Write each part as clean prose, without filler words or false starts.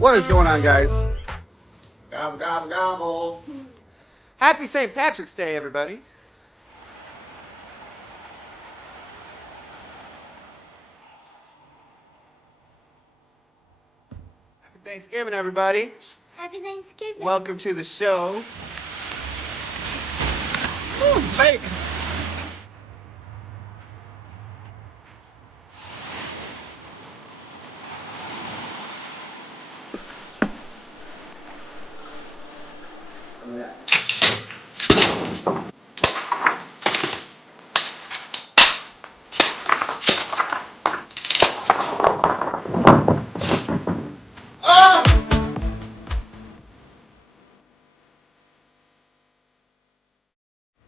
What is going on, guys? Gobble, gobble, gobble. Happy St. Patrick's Day, everybody. Happy Thanksgiving, everybody. Happy Thanksgiving. Welcome to the show. Ooh, bacon. Yeah.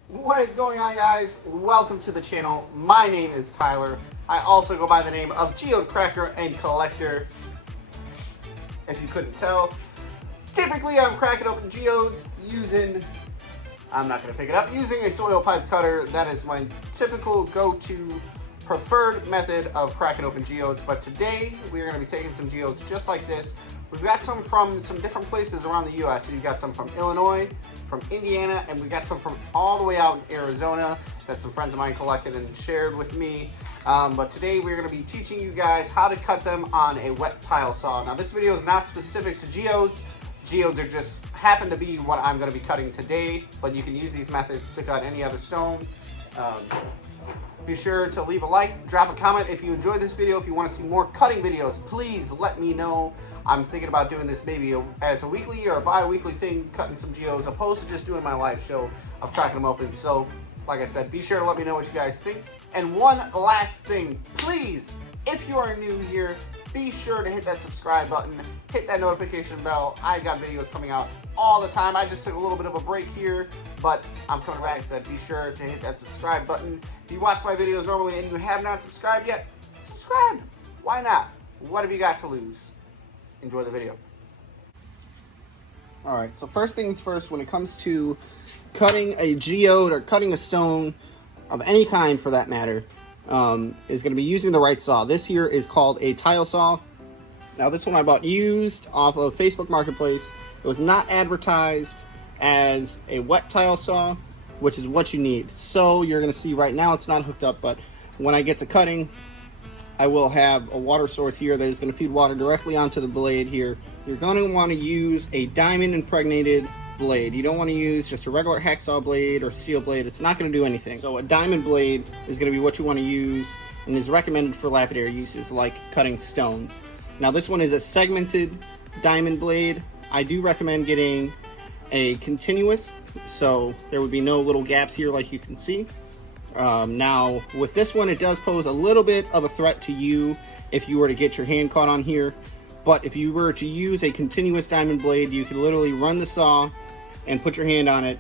What is going on, guys? Welcome to the channel. My name is Tyler. I also go by the name of Geode Cracker and Collector, if you couldn't tell. Typically, I'm cracking open geodes using, I'm not going to pick it up, using a soil pipe cutter. That is my typical go-to preferred method of cracking open geodes. But today, we're going to be taking some geodes just like this. We've got some from some different places around the U.S. So you've got some from Illinois, from Indiana, and we got some from all the way out in Arizona that some friends of mine collected and shared with me. But today we're going to be teaching you guys how to cut them on a wet tile saw. Now this video is not specific to geodes. Geodes are just happen to be what I'm going to be cutting today, but you can use these methods to cut any other stone. Be sure to leave a like, drop a comment if you enjoyed this video. If you want to see more cutting videos, please let me know. I'm thinking about doing this maybe as a weekly or a bi-weekly thing, cutting some geodes, opposed to just doing my live show of cracking them open. So, like I said, be sure to let me know what you guys think. And one last thing, please, if you are new here, be sure to hit that subscribe button, hit that notification bell. I got videos coming out all the time. I just took a little bit of a break here, but I'm coming back. So be sure to hit that subscribe button. If you watch my videos normally and you have not subscribed yet, subscribe. Why not? What have you got to lose? Enjoy the video. Alright, so first things first, when it comes to cutting a geode or cutting a stone of any kind for that matter, is going to be using the right saw. This here is called a tile saw. Now this one I bought used off of Facebook Marketplace. It was not advertised as a wet tile saw, which is what you need. So you're going to see right now it's not hooked up, but when I get to cutting, I will have a water source here that is going to feed water directly onto the blade here. You're going to want to use a diamond impregnated blade. You don't want to use just a regular hacksaw blade or steel blade. It's not going to do anything. So a diamond blade is going to be what you want to use and is recommended for lapidary uses like cutting stones. Now this one is a segmented diamond blade. I do recommend getting a continuous, so there would be no little gaps here like you can see. Now with this one, it does pose a little bit of a threat to you if you were to get your hand caught on here, but if you were to use a continuous diamond blade, you could literally run the saw and put your hand on it,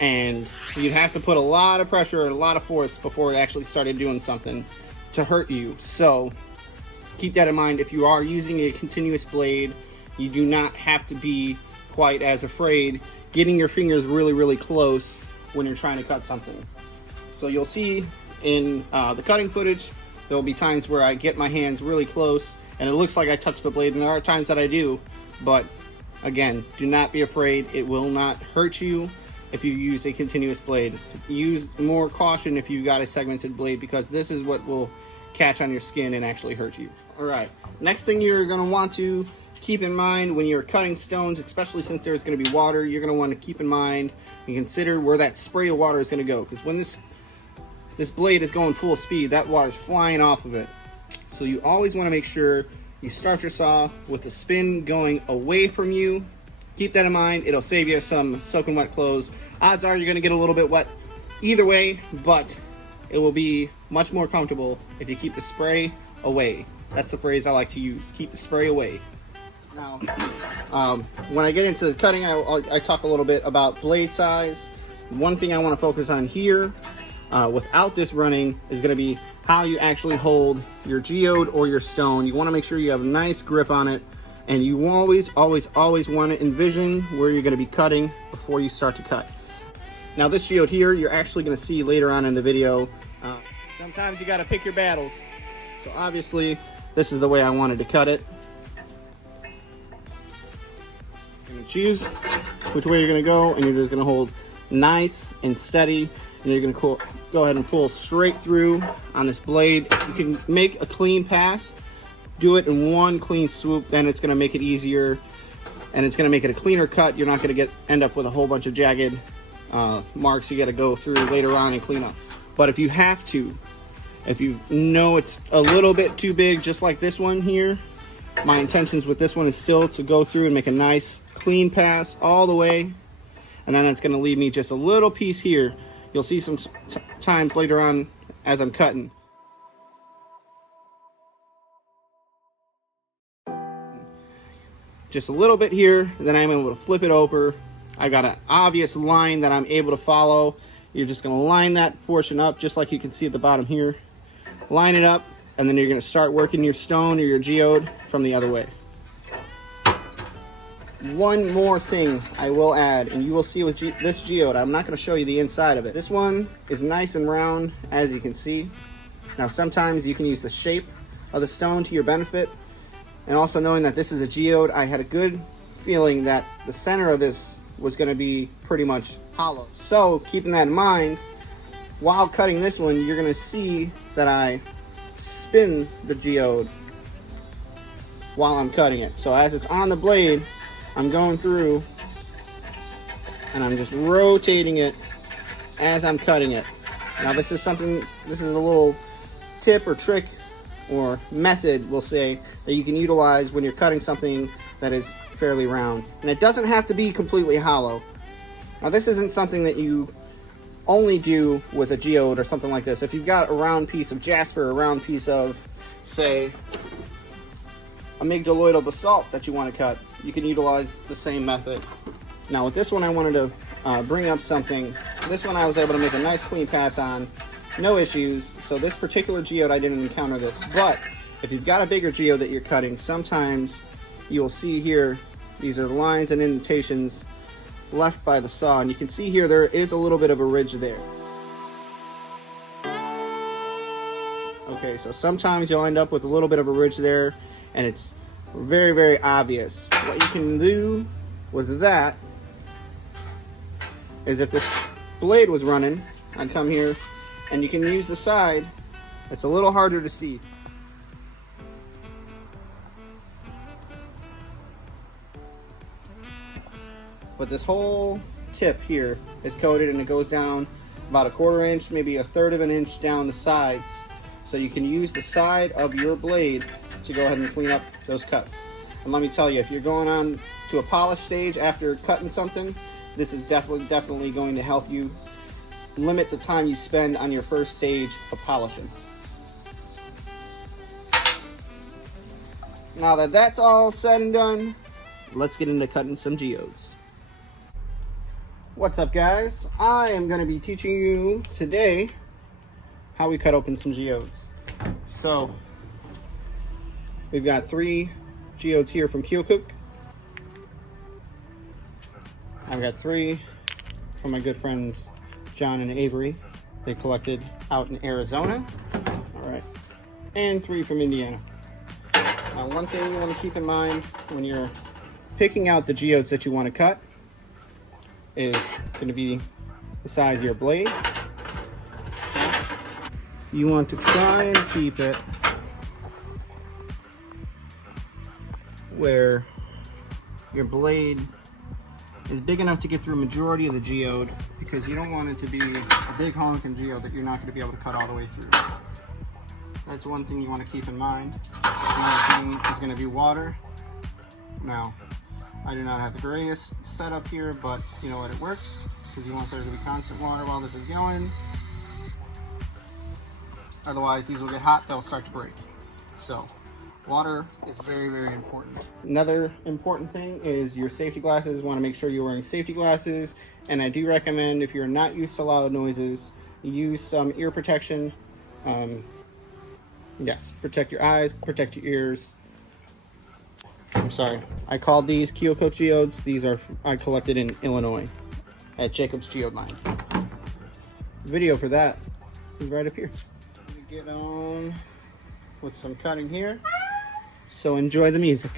and you'd have to put a lot of pressure and a lot of force before it actually started doing something to hurt you. So keep that in mind. If you are using a continuous blade, you do not have to be quite as afraid getting your fingers really close when you're trying to cut something. So you'll see in the cutting footage, there will be times where I get my hands really close and it looks like I touch the blade, and there are times that I do, but again, do not be afraid. It will not hurt you if you use a continuous blade. Use more caution if you got a segmented blade, because this is what will catch on your skin and actually hurt you. All right, next thing you're going to want to keep in mind when you're cutting stones, especially since there's going to be water, you're going to want to keep in mind and consider where that spray of water is going to go, because when this blade is going full speed, that water's flying off of it. So you always want to make sure you start your saw with the spin going away from you. Keep that in mind. It'll save you some soaking wet clothes. Odds are you're going to get a little bit wet either way, but it will be much more comfortable if you keep the spray away. That's the phrase I like to use. Keep the spray away. Now, when I get into the cutting, I talk a little bit about blade size. One thing I want to focus on here, without this running, is going to be how you actually hold your geode or your stone. You want to make sure you have a nice grip on it, and you always want to envision where you're going to be cutting before you start to cut. Now this geode here, you're actually going to see later on in the video, sometimes you got to pick your battles. So obviously, this is the way I wanted to cut it. You're gonna choose which way you're gonna go, and you're just gonna hold nice and steady, and you're gonna go ahead and pull straight through on this blade. You can make a clean pass, do it in one clean swoop, then it's gonna make it easier, and it's gonna make it a cleaner cut. You're not gonna end up with a whole bunch of jagged marks you gotta go through later on and clean up. But if you have to, if you know it's a little bit too big, just like this one here, my intentions with this one is still to go through and make a nice clean pass all the way, and then it's going to leave me just a little piece here. You'll see some times later on as I'm cutting. Just a little bit here, then I'm able to flip it over. I got an obvious line that I'm able to follow. You're just going to line that portion up just like you can see at the bottom here. Line it up, and then you're going to start working your stone or your geode from the other way. One more thing I will add, and you will see with this geode, I'm not going to show you the inside of it. This one is nice and round, as you can see. Now sometimes you can use the shape of the stone to your benefit, and also knowing that this is a geode, I had a good feeling that the center of this was going to be pretty much hollow. So keeping that in mind, while cutting this one, you're going to see that I spin the geode while I'm cutting it. So as it's on the blade, I'm going through and I'm just rotating it as I'm cutting it. Now this is a little tip or trick or method, we'll say, that you can utilize when you're cutting something that is fairly round. And it doesn't have to be completely hollow. Now this isn't something that you only do with a geode or something like this. If you've got a round piece of jasper, a round piece of, say, amygdaloidal basalt that you want to cut, you can utilize the same method. Now with this one, I wanted to bring up something. This one I was able to make a nice clean pass on, no issues. So this particular geode, I didn't encounter this. But if you've got a bigger geode that you're cutting, sometimes you'll see here, these are lines and indentations left by the saw, and you can see here there is a little bit of a ridge there. Okay, so sometimes you'll end up with a little bit of a ridge there, and it's very, very obvious. What you can do with that is, if this blade was running, I'd come here and you can use the side. It's a little harder to see. But this whole tip here is coated, and it goes down about 1/4 inch, maybe 1/3 of an inch down the sides. So you can use the side of your blade to go ahead and clean up those cuts. And let me tell you, if you're going on to a polish stage after cutting something, this is definitely going to help you limit the time you spend on your first stage of polishing. Now that that's all said and done, let's get into cutting some geodes. What's up, guys? I am going to be teaching you today how we cut open some geodes. So we've got 3 geodes here from Geode. I've got 3 from my good friends John and Avery. They collected out in Arizona. All right, and 3 from Indiana. Now, one thing you want to keep in mind when you're picking out the geodes that you want to cut is going to be the size of your blade. You want to try and keep it where your blade is big enough to get through a majority of the geode, because you don't want it to be a big honking geode that you're not going to be able to cut all the way through. That's one thing you want to keep in mind. Another thing is going to be water. Now, I do not have the greatest setup here, but you know what, it works, because you want there to be constant water while this is going. Otherwise, these will get hot, they'll start to break. So, water is very, very important. Another important thing is your safety glasses. You want to make sure you're wearing safety glasses, and I do recommend, if you're not used to loud noises, use some ear protection. Yes, protect your eyes, protect your ears. I'm sorry, I called these Geode geodes. These are I collected in Illinois at Jacob's Geode Mine. The video for that is right up here. We get on with some cutting here, so enjoy the music.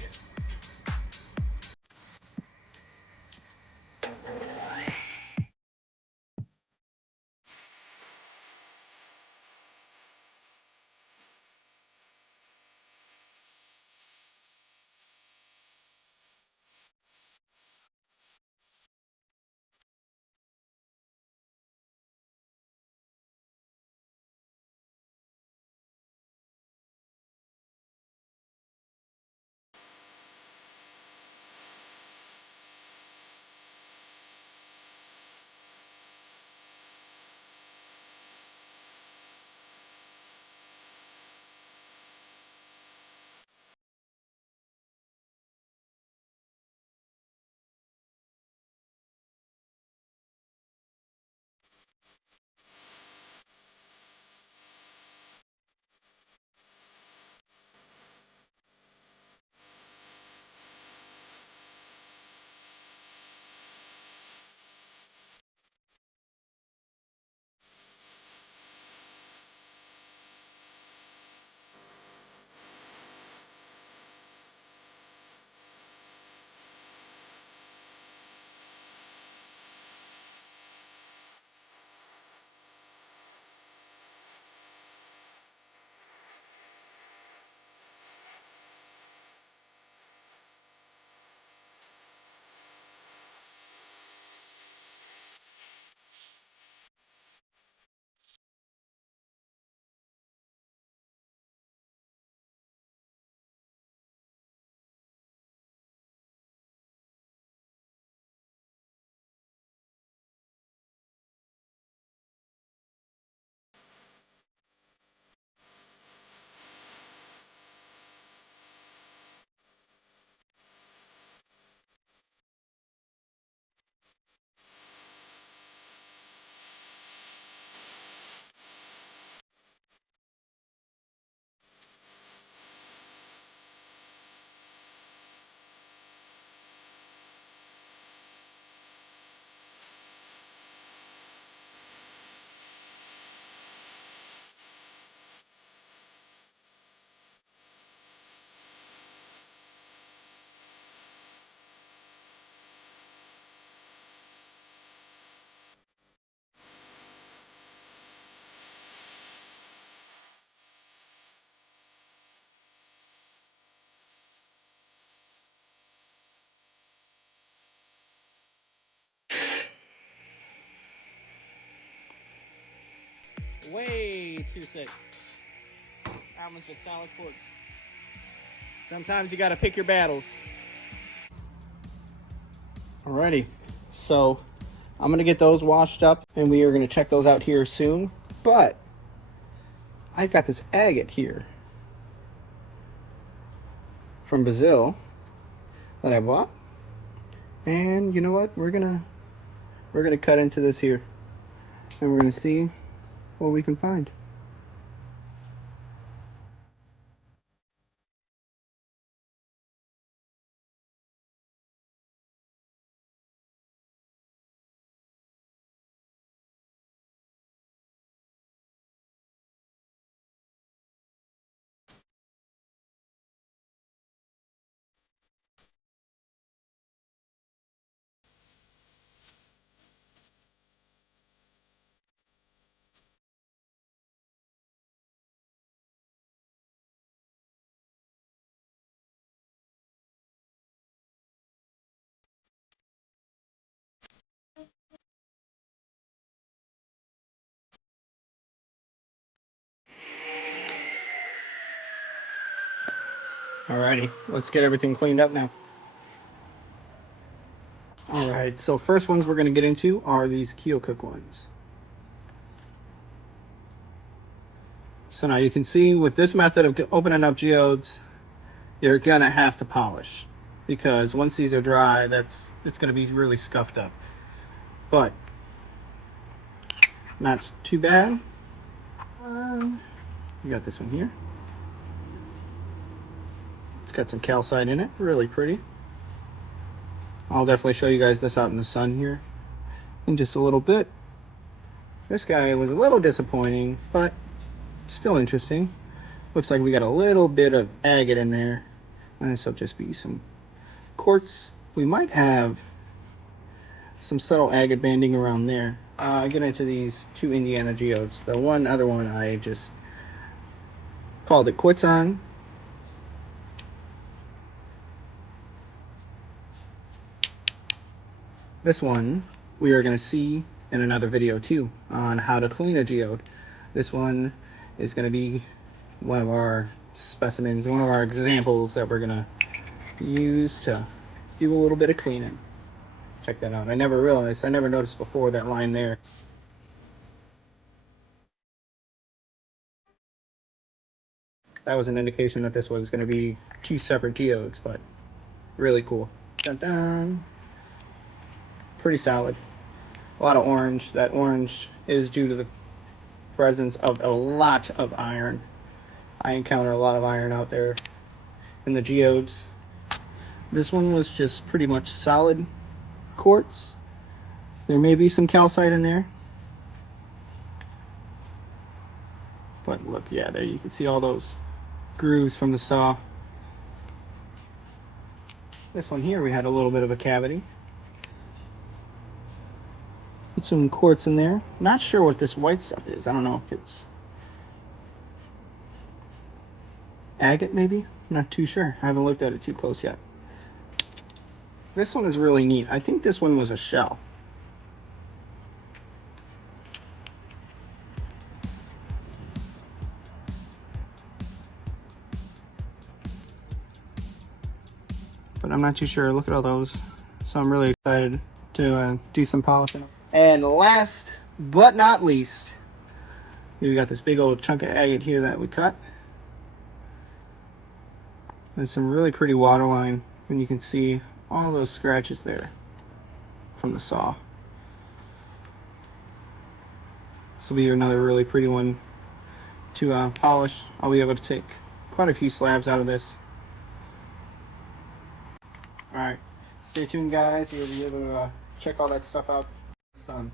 Way too thick. That one's just solid quartz. Sometimes you gotta pick your battles. Alrighty, so I'm gonna get those washed up and we are gonna check those out here soon. But I've got this agate here from Brazil that I bought. And you know what? We're gonna cut into this here and we're gonna see what we can find. Alrighty, let's get everything cleaned up now. Alright, so first ones we're going to get into are these Keokuk ones. So now you can see with this method of opening up geodes, you're going to have to polish. Because once these are dry, it's going to be really scuffed up. But, not too bad. We got this one here. It's got some calcite in it, really pretty. I'll definitely show you guys this out in the sun here in just a little bit. This guy was a little disappointing, but still interesting. Looks like we got a little bit of agate in there. And this will just be some quartz. We might have some subtle agate banding around there. I get into these two Indiana geodes. The other one I just called it quits on. This one we are going to see in another video too on how to clean a geode. This one is going to be one of our specimens, one of our examples that we're going to use to do a little bit of cleaning. Check that out. I never noticed before that line there. That was an indication that this was going to be two separate geodes, but really cool. Dun dun. Pretty solid. A lot of orange. That orange is due to the presence of a lot of iron. I encounter a lot of iron out there in the geodes. This one was just pretty much solid quartz. There may be some calcite in there. But look, yeah, there you can see all those grooves from the saw. This one here, we had a little bit of a cavity. Put some quartz in there. Not sure what this white stuff is. I don't know if it's agate maybe? I'm not too sure. I haven't looked at it too close yet. This one is really neat. I think this one was a shell. But I'm not too sure. Look at all those. So I'm really excited to do some polishing. And last but not least, we got this big old chunk of agate here that we cut. There's some really pretty waterline, and you can see all those scratches there from the saw. This will be another really pretty one to polish. I'll be able to take quite a few slabs out of this. Alright, stay tuned guys, you'll be able to check all that stuff out in the sun.